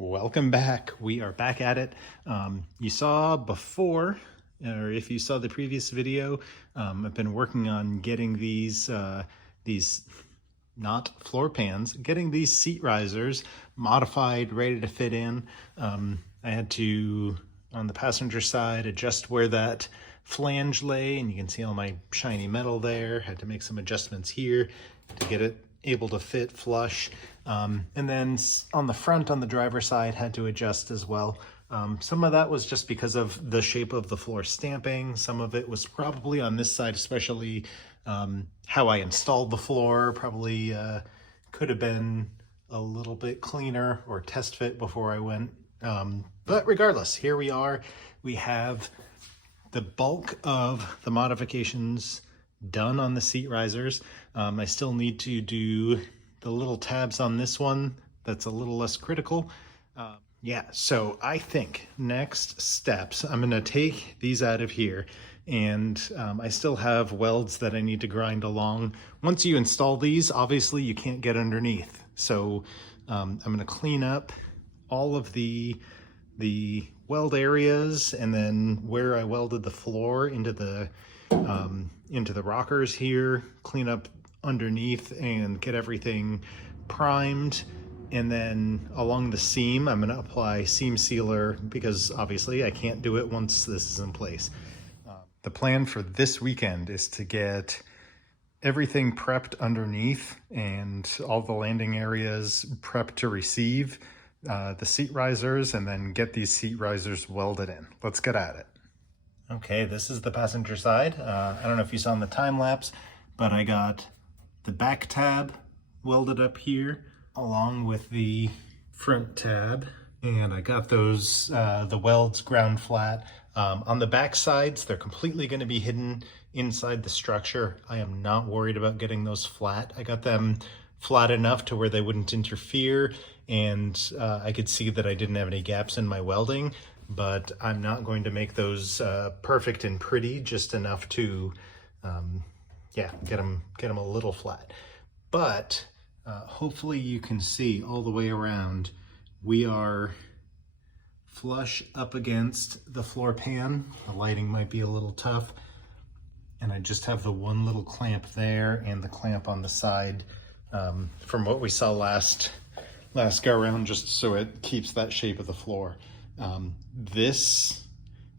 Welcome back. We are back at it. You saw before, or if you saw the previous video, I've been working on getting these not floor pans, getting these seat risers modified, ready to fit in. I had to, on the passenger side, adjust where that flange lay, and you can see all my shiny metal there. Had to make some adjustments here to get it able to fit flush. And then on the front, on the driver's side, had to adjust as well. Some of that was just because of the shape of the floor stamping. Some of it was probably on this side, especially how I installed the floor. Probably could have been a little bit cleaner or test fit before I went. But regardless, here we are. We have the bulk of the modifications done on the seat risers. I still need to do the little tabs on this one. That's a little less critical. Yeah, so I think next steps, I'm gonna take these out of here, and I still have welds that I need to grind along. Once you install these, obviously you can't get underneath. So I'm gonna clean up all of the weld areas, and then where I welded the floor into the rockers here, clean up underneath and get everything primed. And then along the seam, I'm going to apply seam sealer because obviously I can't do it once this is in place. The plan for this weekend is to get everything prepped underneath and all the landing areas prepped to receive the seat risers, and then get these seat risers welded in. Let's get at it. Okay, this is the passenger side. I don't know if you saw in the time lapse, but I got the back tab welded up here along with the front tab, and I got those the welds ground flat. On the back sides, they're completely going to be hidden inside the structure. I am not worried about getting those flat. I got them flat enough to where they wouldn't interfere, and I could see that I didn't have any gaps in my welding, but I'm not going to make those perfect and pretty, just enough to yeah, get them a little flat. But hopefully you can see all the way around, we are flush up against the floor pan. The lighting might be a little tough, and I just have the one little clamp there and the clamp on the side from what we saw last go around, just so it keeps that shape of the floor. This,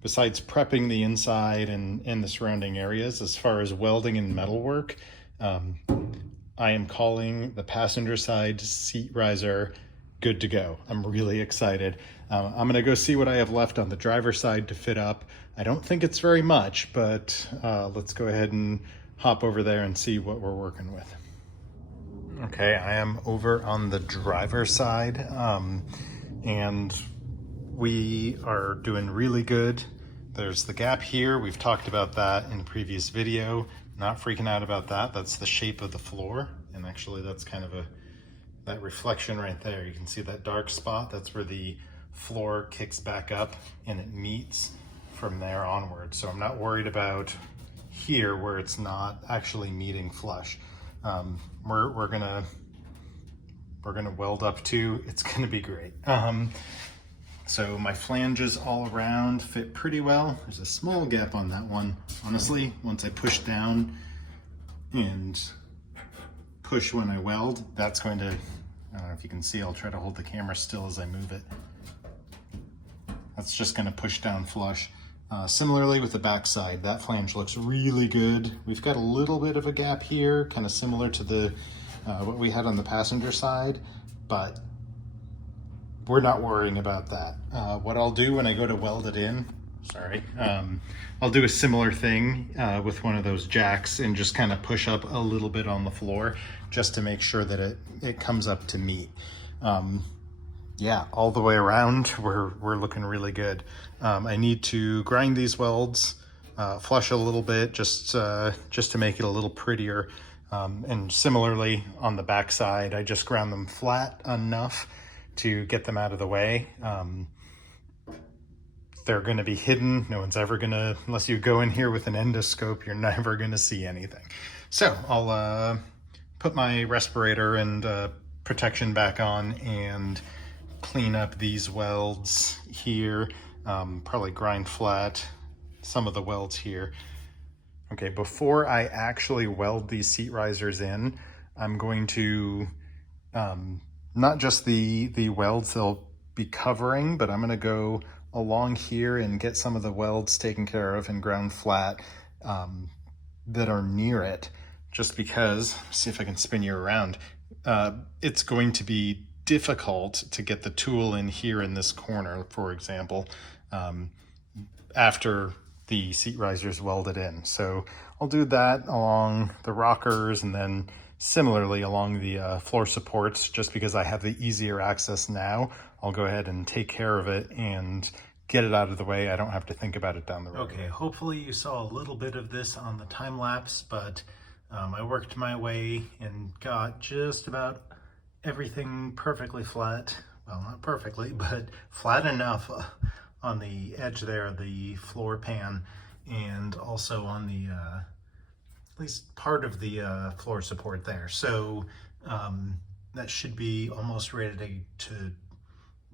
besides prepping the inside and the surrounding areas, as far as welding and metalwork, I am calling the passenger side seat riser good to go. I'm really excited. I'm gonna go see what I have left on the driver's side to fit up. I don't think it's very much, but let's go ahead and hop over there and see what we're working with. Okay, I am over on the driver's side, and we are doing really good. There's the gap here. We've talked about that in a previous video. Not freaking out about that. That's the shape of the floor. And actually that's kind of that reflection right there. You can see that dark spot. That's where the floor kicks back up and it meets from there onward. So I'm not worried about here where it's not actually meeting flush. We're gonna weld up to, it's gonna be great. So my flanges all around fit pretty well. There's a small gap on that one. Honestly, once I push down and push when I weld, that's going to, I don't know if you can see, I'll try to hold the camera still as I move it. That's just gonna push down flush. Similarly with the backside, that flange looks really good. We've got a little bit of a gap here, kind of similar to the what we had on the passenger side, but we're not worrying about that. What I'll do when I go to weld it in, I'll do a similar thing with one of those jacks and just kind of push up a little bit on the floor just to make sure that it comes up to meet. Yeah, all the way around, we're looking really good. I need to grind these welds, flush a little bit just to make it a little prettier. And similarly on the back side, I just ground them flat enough to get them out of the way. They're gonna be hidden. No one's ever gonna, unless you go in here with an endoscope, you're never gonna see anything. So I'll put my respirator and protection back on and clean up these welds here, probably grind flat some of the welds here. Okay, before I actually weld these seat risers in, I'm going to, not just the welds they'll be covering, but I'm gonna go along here and get some of the welds taken care of and ground flat that are near it, just because, see if I can spin you around, it's going to be difficult to get the tool in here in this corner, for example, after the seat risers welded in. So I'll do that along the rockers and then similarly along the floor supports, just because I have the easier access now. I'll go ahead and take care of it and get it out of the way. I don't have to think about it down the road. Okay, hopefully you saw a little bit of this on the time lapse, but I worked my way and got just about everything perfectly flat. Well, not perfectly, but flat enough on the edge there, the floor pan, and also on the, at least part of the floor support there. So that should be almost ready to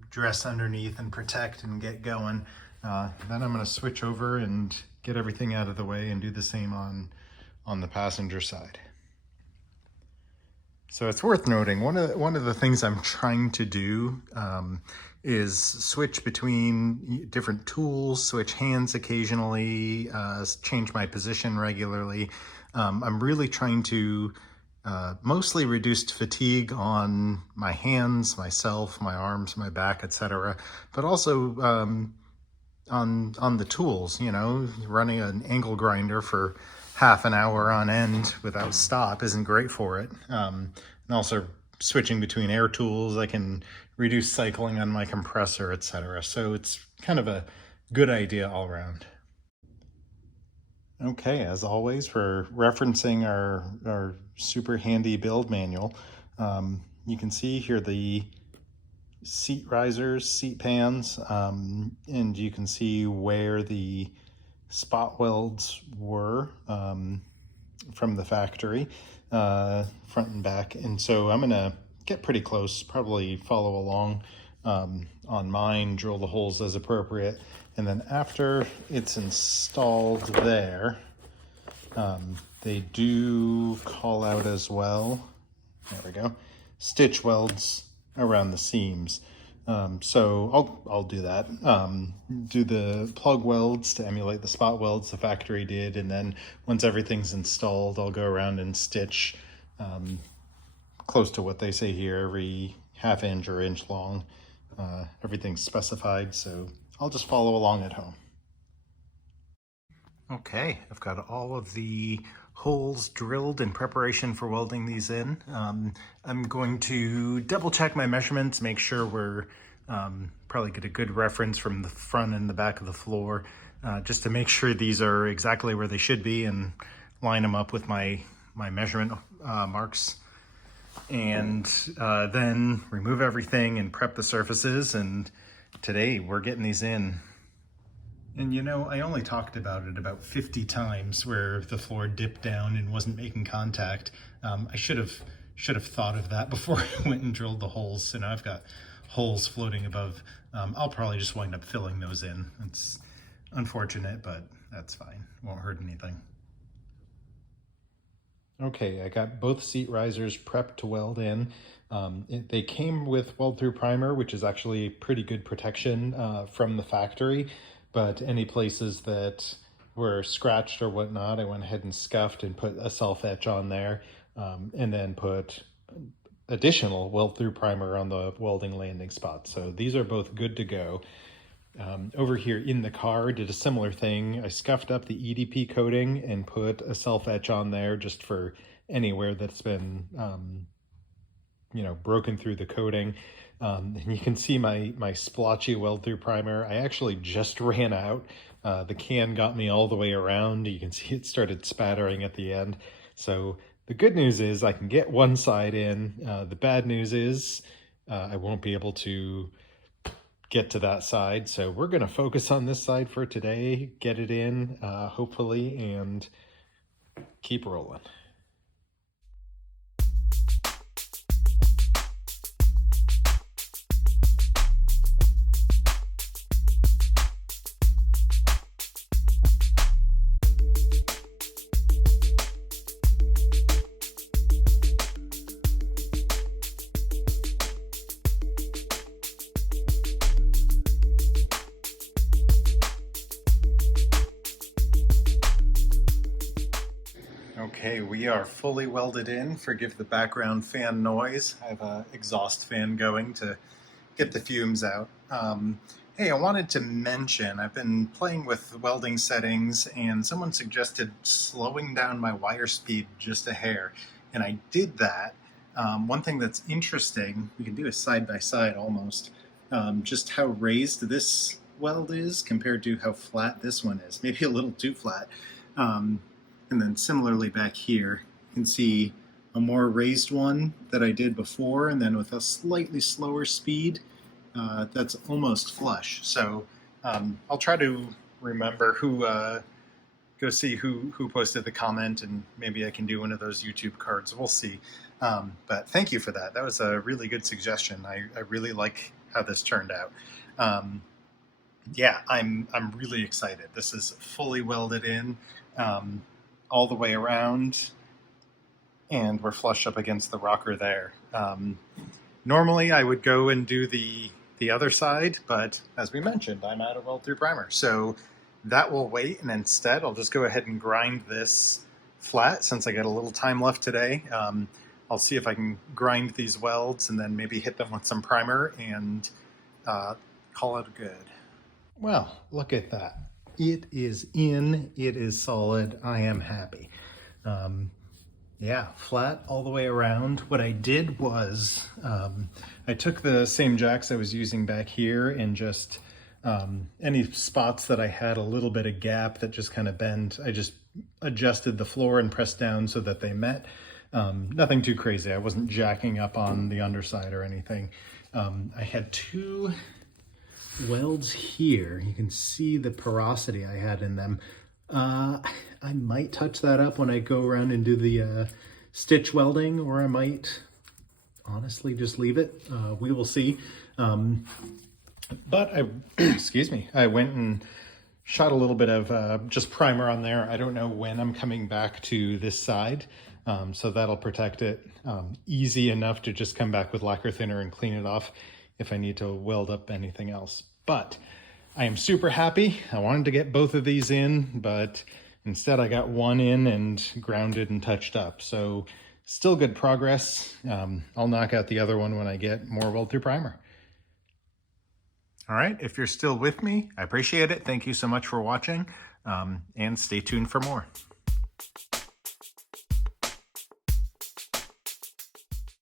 dress underneath and protect and get going. Then I'm gonna switch over and get everything out of the way and do the same on the passenger side. So it's worth noting, one of the things I'm trying to do is switch between different tools, switch hands occasionally, change my position regularly. I'm really trying to mostly reduce fatigue on my hands, myself, my arms, my back, etc., but also on the tools. You know, running an angle grinder for half an hour on end without stop isn't great for it. And also switching between air tools, I can reduce cycling on my compressor, etc. So it's kind of a good idea all around. Okay, as always, we're referencing our super handy build manual. You can see here the seat risers, seat pans, and you can see where the spot welds were from the factory, front and back. And so I'm gonna get pretty close, probably follow along on mine, drill the holes as appropriate. And then after it's installed there, they do call out as well, there we go, stitch welds around the seams. So I'll do that. Do the plug welds to emulate the spot welds the factory did, and then once everything's installed, I'll go around and stitch close to what they say here, every ½ inch or inch long. Everything's specified, so I'll just follow along at home. Okay, I've got all of the holes drilled in preparation for welding these in. I'm going to double check my measurements, make sure we're probably get a good reference from the front and the back of the floor, just to make sure these are exactly where they should be and line them up with my measurement marks. And then remove everything and prep the surfaces, and today we're getting these in. And you know, I only talked about it about 50 times where the floor dipped down and wasn't making contact. I should have thought of that before I went and drilled the holes. So now I've got holes floating above. I'll probably just wind up filling those in. It's unfortunate, but that's fine. Won't hurt anything. Okay, I got both seat risers prepped to weld in. They came with weld-through primer, which is actually pretty good protection from the factory, but any places that were scratched or whatnot, I went ahead and scuffed and put a self-etch on there, and then put additional weld-through primer on the welding landing spot. So these are both good to go. Over here in the car, did a similar thing. I scuffed up the EDP coating and put a self-etch on there just for anywhere that's been, you know, broken through the coating. And you can see my splotchy weld-through primer. I actually just ran out. The can got me all the way around. You can see it started spattering at the end. So the good news is I can get one side in. The bad news is I won't be able to get to that side. So we're going to focus on this side for today, get it in, hopefully, and keep rolling. we are fully welded in. Forgive the background fan noise. I have an exhaust fan going to get the fumes out. Hey, I wanted to mention, I've been playing with welding settings and someone suggested slowing down my wire speed just a hair. And I did that. One thing that's interesting, we can do a side by side almost, just how raised this weld is compared to how flat this one is. Maybe a little too flat. And then similarly back here, you can see a more raised one that I did before, and then with a slightly slower speed, that's almost flush. So I'll try to remember who, go see who posted the comment, and maybe I can do one of those YouTube cards. We'll see. But thank you for that. That was a really good suggestion. I really like how this turned out. Yeah, I'm really excited. This is fully welded in all the way around, and we're flush up against the rocker there. Normally I would go and do the other side, but as we mentioned, I'm out of weld through primer. So that will wait, and instead I'll just go ahead and grind this flat since I got a little time left today. I'll see if I can grind these welds and then maybe hit them with some primer and call it good. Well, look at that. It is in, it is solid. I am happy. Yeah, flat all the way around. What I did was I took the same jacks I was using back here and just any spots that I had a little bit of gap that just kind of bent, I just adjusted the floor and pressed down so that they met. Nothing too crazy. I wasn't jacking up on the underside or anything. I had two welds here. You can see the porosity I had in them. I might touch that up when I go around and do the stitch welding, or I might honestly just leave it. We will see. But I, excuse me, I went and shot a little bit of just primer on there. I don't know when I'm coming back to this side, so that'll protect it. Easy enough to just come back with lacquer thinner and clean it off if I need to weld up anything else. But I am super happy. I wanted to get both of these in, but instead I got one in and grounded and touched up. So still good progress. I'll knock out the other one when I get more weld through primer. All right, if you're still with me, I appreciate it. Thank you so much for watching, and stay tuned for more.